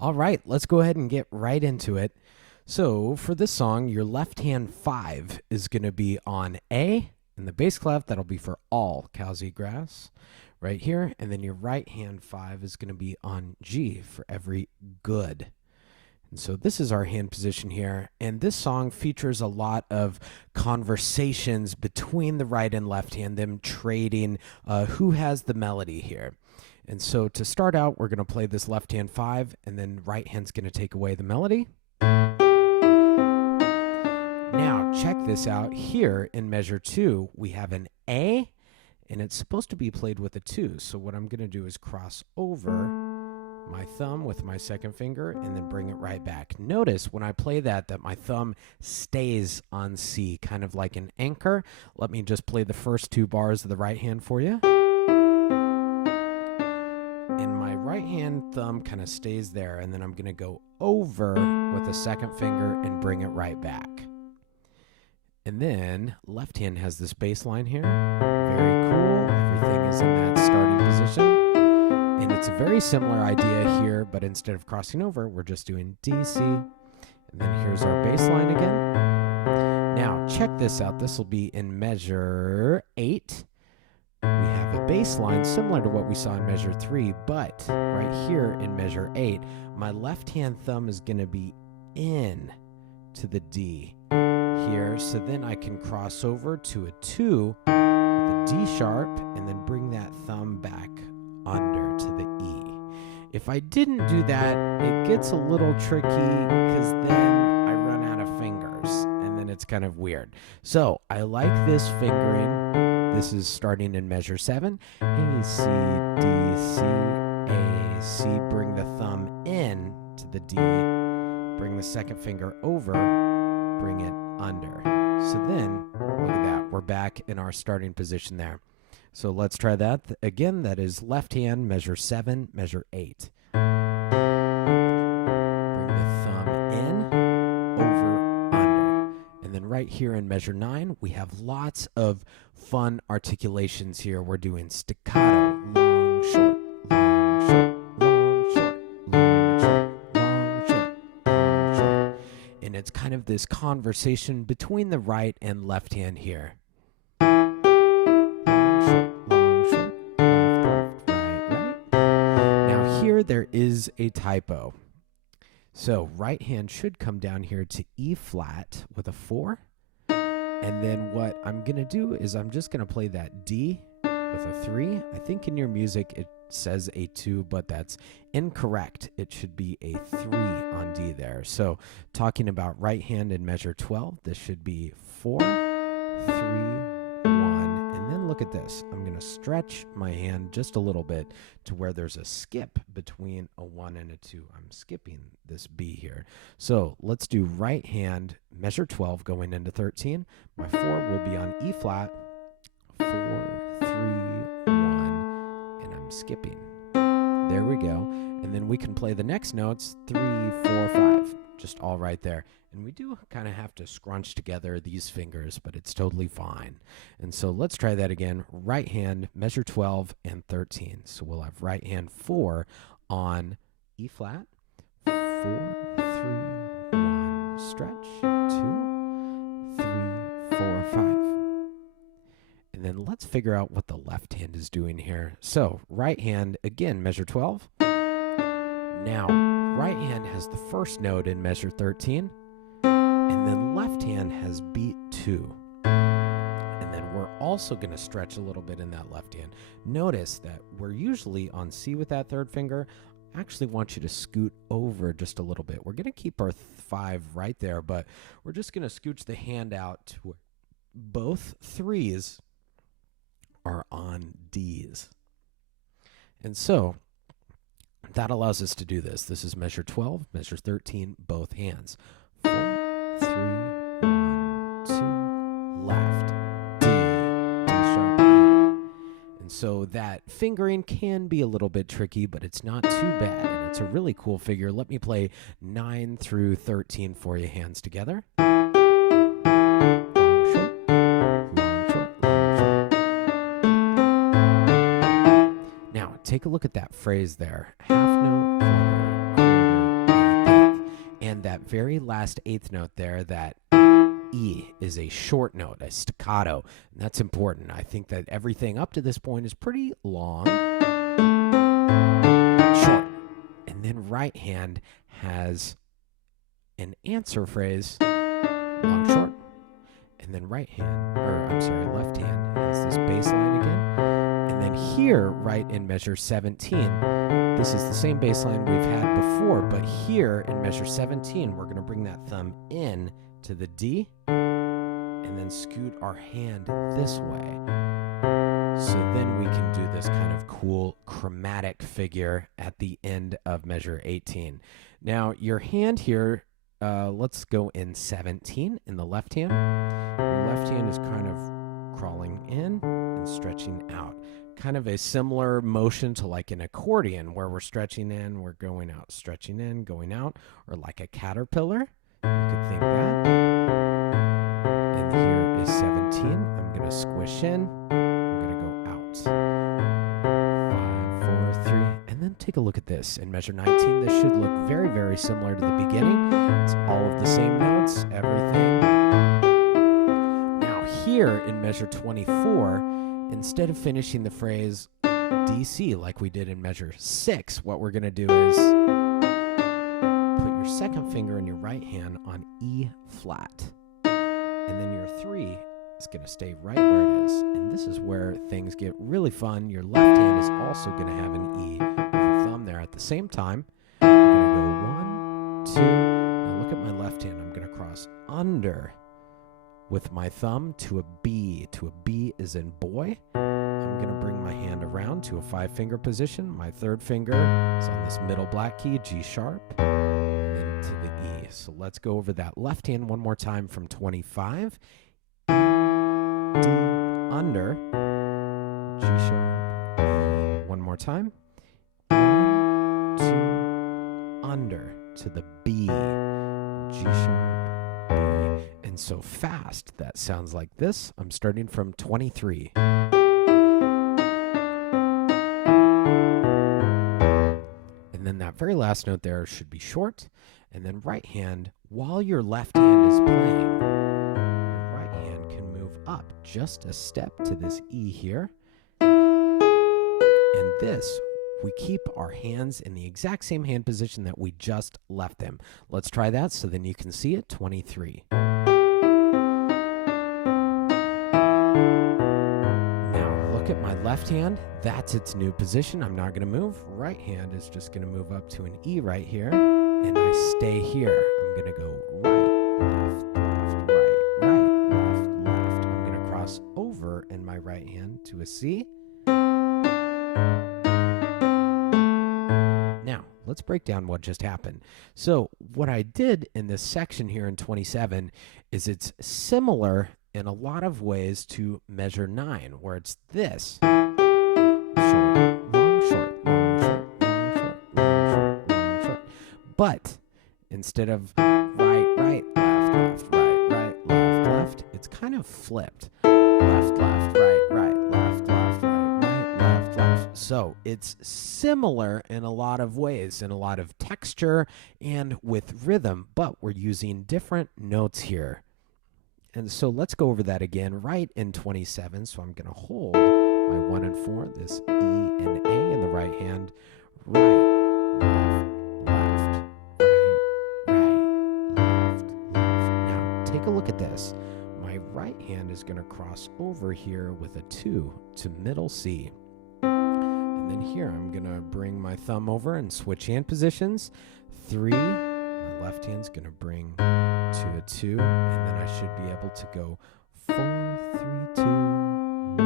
All right, let's go ahead and get right into it. So for this song, your left hand 5 is going to be on A, and the bass clef, that'll be for all cows eat grass right here. And then your right hand 5 is going to be on G for every good. And so this is our hand position here. And this song features a lot of conversations between the right and left hand, them trading who has the melody here. And so to start out, we're going to play this left hand 5, and then right hand's going to take away the melody. Now, check this out. Here in measure 2, we have an A, and it's supposed to be played with a 2. So what I'm going to do is cross over my thumb with my second finger and then bring it right back. Notice when I play that my thumb stays on C, kind of like an anchor. Let me just play the first 2 bars of the right hand for you. And my right hand thumb kind of stays there, and then I'm going to go over with the second finger and bring it right back. And then left hand has this bass line here. Very cool. Everything is in that starting position. And it's a very similar idea here, but instead of crossing over, we're just doing D, C. And then here's our bass line again. Now, check this out. This will be in measure 8. We have a bass line similar to what we saw in measure 3, but right here in measure 8, my left hand thumb is going to be in to the D here. So then I can cross over to a 2 with the D sharp and then bring that thumb back under to the E. If I didn't do that, it gets a little tricky because then I run out of fingers and then it's kind of weird. So I like this fingering. This is starting in measure 7. A, C, D, C, A, C. Bring the thumb in to the D. Bring the second finger over. Bring it under. So then, look at that. We're back in our starting position there. So let's try that. Again, that is left hand, measure 7, measure 8. Bring the thumb in, over, under. And then right here in measure 9, we have lots of fun articulations here. We're doing staccato, long, short, long, short, long, short, long, short, long, short, long, short. And it's kind of this conversation between the right and left hand here. Long, short, long, short, left, right, right. Now here there is a typo. So right hand should come down here to E flat with a 4. And then what I'm going to do is I'm just going to play that D with a 3. I think in your music it says a 2, but that's incorrect. It should be a 3 on D there. So talking about right hand in measure 12, this should be 4, 3, 1. And then look at this. I'm going to stretch my hand just a little bit to where there's a skip between a 1 and a 2. I'm skipping this B here. So let's do right hand, measure 12 going into 13. My 4 will be on E flat, 4, 3, 1, and I'm skipping. There we go. And then we can play the next notes, 3, 4, 5, just all right there. And we do kind of have to scrunch together these fingers, but it's totally fine. And so let's try that again. Right hand, measure 12 and 13. So we'll have right hand 4 on E flat, 4, 3, 1, stretch, 2, 3, 4, 5. And then let's figure out what the left hand is doing here. So right hand, again, measure 12. Now, right hand has the first note in measure 13, and then left hand has beat 2. And then we're also going to stretch a little bit in that left hand. Notice that we're usually on C with that third finger. I actually want you to scoot over just a little bit. We're going to keep our 5 right there, but we're just going to scooch the hand out to where both 3s are on Ds. And so that allows us to do this. This is measure 12, measure 13, both hands. 4, 3, 1, 2, left, D, D sharp, E. And so that fingering can be a little bit tricky, but it's not too bad. And it's a really cool figure. Let me play 9 through 13 for you, hands together. Take a look at that phrase there. Half note, quarter, quarter, that very last eighth note there, that E is a short note, a staccato. And that's important. I think that everything up to this point is pretty long, short. And then right hand has an answer phrase, long, short. And then left hand has this bass line again. And then here, right in measure 17, this is the same bass line we've had before, but here in measure 17, we're going to bring that thumb in to the D and then scoot our hand this way. So then we can do this kind of cool chromatic figure at the end of measure 18. Now, your hand here, let's go in 17 in the left hand. Your left hand is kind of crawling in and stretching out. Kind of a similar motion to like an accordion where we're stretching in, we're going out, stretching in, going out, or like a caterpillar. You could think that. And here is 17. I'm going to squish in. I'm going to go out. 5, 4, 3. And then take a look at this. In measure 19, this should look very, very similar to the beginning. It's all of the same notes, everything. Now here in measure 24, instead of finishing the phrase DC like we did in measure 6, what we're going to do is put your second finger in your right hand on E flat. And then your 3 is going to stay right where it is. And this is where things get really fun. Your left hand is also going to have an E with a thumb there at the same time. I'm going to go 1, 2. Now look at my left hand. I'm going to cross under with my thumb to a B. To a B is in boy. I'm going to bring my hand around to a 5-finger position. My third finger is on this middle black key, G sharp, and to the E. So let's go over that left hand one more time from 25. D, under, G sharp, E. One more time. 1, 2, under, to the B, G sharp, B. And so fast, that sounds like this. I'm starting from 23. And then that very last note there should be short. And then right hand, while your left hand is playing, your right hand can move up just a step to this E here. And this, we keep our hands in the exact same hand position that we just left them. Let's try that so then you can see it. 23. Look at my left hand. That's its new position. I'm not going to move. Right hand is just going to move up to an E right here. And I stay here. I'm going to go right, left, left, right, left, left. I'm going to cross over in my right hand to a C. Now, let's break down what just happened. So what I did in this section here in 27 is it's similar in a lot of ways to measure 9, where it's this. Short, long, short, long, short, long, short, long, short, long, short. But instead of right, right, left, left, right, right, left, left, it's kind of flipped. Left, left, right, right, left, left, right, right, left, left. So it's similar in a lot of ways, in a lot of texture and with rhythm, but we're using different notes here. And so let's go over that again right in 27. So I'm going to hold my 1 and 4, this E and A in the right hand, right, left, left, right, left, left. Now take a look at this. My right hand is going to cross over here with a 2 to middle C. And then here I'm going to bring my thumb over and switch hand positions. 3. My left hand's going to bring to a 2, and then I should be able to go 4, 3, 2, 1.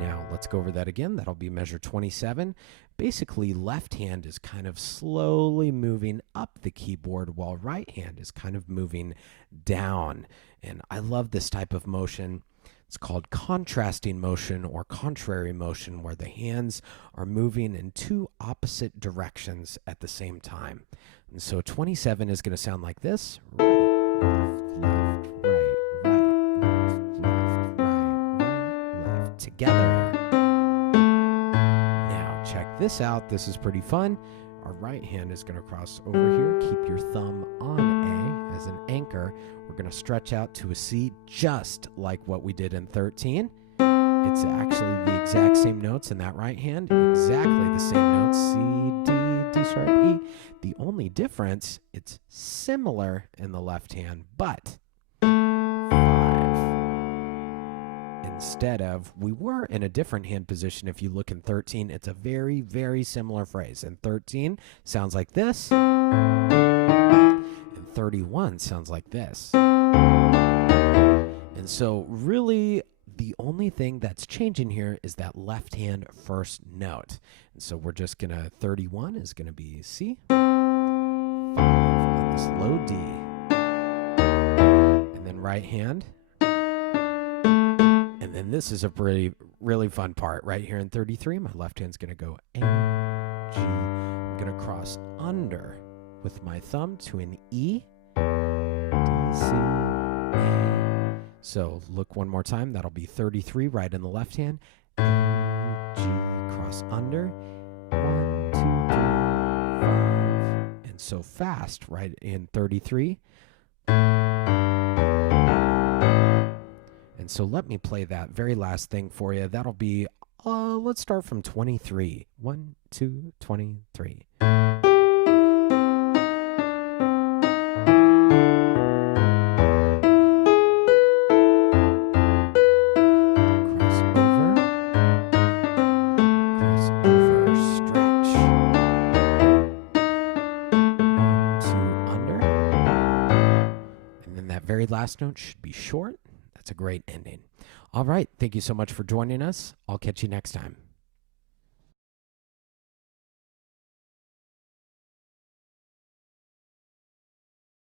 Now let's go over that again. That'll be measure 27. Basically, left hand is kind of slowly moving up the keyboard while right hand is kind of moving down. And I love this type of motion. It's called contrasting motion or contrary motion, where the hands are moving in 2 opposite directions at the same time. And so 27 is going to sound like this. Right, left, left, right, right, left, left, right, right, left, together. Now check this out. This is pretty fun. our right hand is going to cross over here. Keep your thumb on A as an anchor. We're going to stretch out to a C just like what we did in 13. It's actually the exact same notes in that right hand, exactly the same notes, C, D, D sharp, E. The only difference, it's similar in the left hand, but 5. Instead of, we were in a different hand position. If you look in 13, it's a very, very similar phrase. And 13 sounds like this, and 31 sounds like this. And so really, the only thing that's changing here is that left hand first note. And so we're just going to, 31 is going to be C, 5 on this low D. And then right hand. And then this is a really fun part right here in 33. My left hand's going to go A, G. I'm going to cross under with my thumb to an E, D, C, A. So look one more time. That'll be 33 right in the left hand. A, G, cross under. 1, 2, 3, 5. And so fast right in 33. And so let me play that very last thing for you. That'll be, let's start from 23. 1, 2, 23. Very last note should be short. That's a great ending. All right. Thank you so much for joining us. I'll catch you next time.